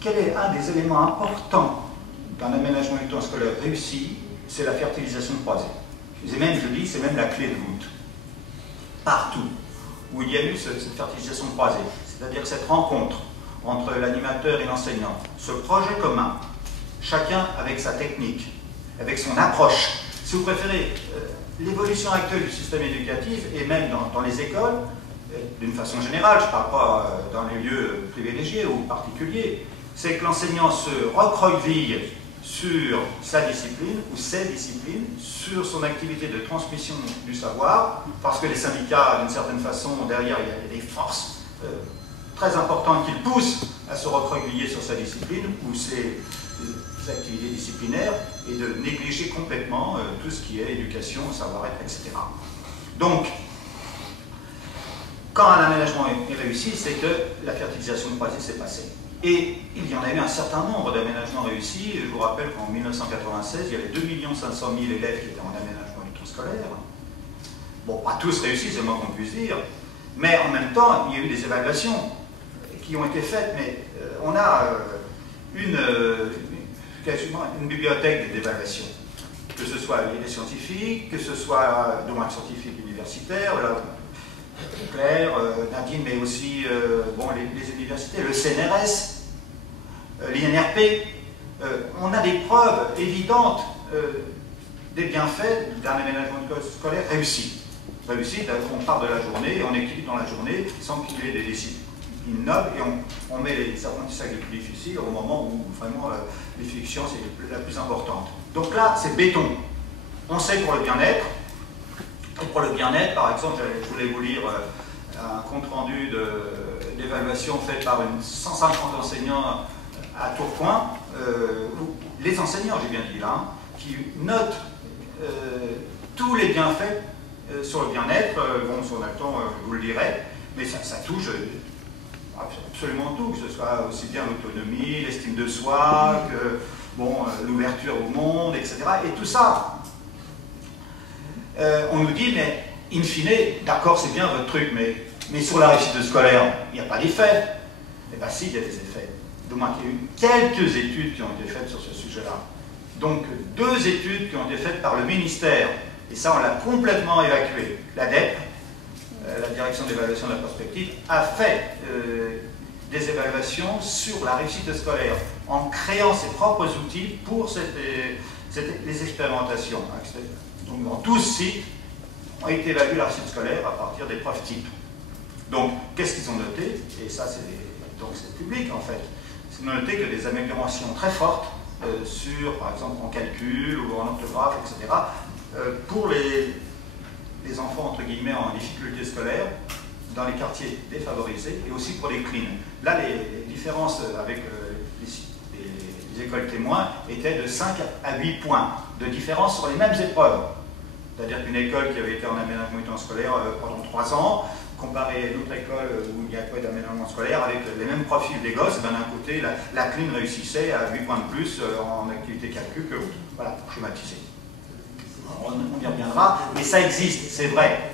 quel est un des éléments importants d'un aménagement du temps scolaire réussi? C'est la fertilisation croisée. Et même, je dis, c'est même la clé de voûte. Partout où il y a eu cette fertilisation croisée, c'est-à-dire cette rencontre entre l'animateur et l'enseignant, ce projet commun, chacun avec sa technique, avec son approche. Si vous préférez, l'évolution actuelle du système éducatif, et même dans les écoles, d'une façon générale, je ne parle pas dans les lieux privilégiés ou particuliers, c'est que l'enseignant se recroqueville sur sa discipline ou ses disciplines, sur son activité de transmission du savoir, parce que les syndicats, d'une certaine façon, derrière, il y a des forces très importantes qui le poussent à se recroqueviller sur sa discipline ou ses activités disciplinaires et de négliger complètement tout ce qui est éducation, savoir-être, etc. Donc, quand un aménagement est réussi, c'est que la fertilisation croisée s'est passée. Et il y en a eu un certain nombre d'aménagements réussis. Je vous rappelle qu'en 1996, il y avait 2 500 000 élèves qui étaient en aménagement du temps scolaire. Bon, pas tous réussis, c'est le moins qu'on puisse dire. Mais en même temps, il y a eu des évaluations qui ont été faites. Mais on a quasiment une bibliothèque d'évaluation. Que ce soit les scientifiques, que ce soit domaine scientifique universitaire, Claire, Nadine, mais aussi bon, les universités, le CNRS, l'INRP, on a des preuves évidentes des bienfaits d'un aménagement scolaire réussi. Réussi, on part de la journée et on équilibre dans la journée sans qu'il y ait des disciplines nobles et on met les apprentissages les plus difficiles au moment où vraiment l'efficience est la plus importante. Donc là, c'est béton. On sait pour le bien-être. Et pour le bien-être, par exemple, je voulais vous lire un compte-rendu d'évaluation fait par 150 enseignants à Tourcoing, les enseignants, j'ai bien dit là, qui notent tous les bienfaits sur le bien-être. Bon, si on a le temps, je vous le dirai, mais ça touche absolument tout, que ce soit aussi bien l'autonomie, l'estime de soi, que bon, l'ouverture au monde, etc. Et tout ça, on nous dit, mais in fine, d'accord, c'est bien votre truc, mais sur la réussite scolaire, il n'y a pas d'effet. Eh bien si, il y a des effets. Du moins, il y a eu quelques études qui ont été faites sur ce sujet-là. Donc, 2 études qui ont été faites par le ministère, et ça, on l'a complètement évacué. L'ADEP, la Direction d'évaluation de la prospective, a fait des évaluations sur la réussite scolaire, en créant ses propres outils pour les expérimentations. Donc, dans 12 sites, ont été évalués la réussite scolaire à partir des preuves types. Donc, qu'est-ce qu'ils ont noté? Et ça, c'est public, en fait. Ils ont noté que des améliorations très fortes sur, par exemple, en calcul ou en orthographe, etc., pour les enfants, entre guillemets, en difficulté scolaire, dans les quartiers défavorisés, et aussi pour les clean. Là, les différences avec les écoles témoins étaient de 5 à 8 points de différence sur les mêmes épreuves. C'est-à-dire qu'une école qui avait été en aménagement du temps scolaire pendant 3 ans, comparée à une autre école où il n'y a pas d'aménagement scolaire, avec les mêmes profils des gosses, ben, d'un côté, la clean réussissait à 8 points de plus en activité calcul que l'autre. Voilà, pour schématiser. On y reviendra, mais ça existe, c'est vrai.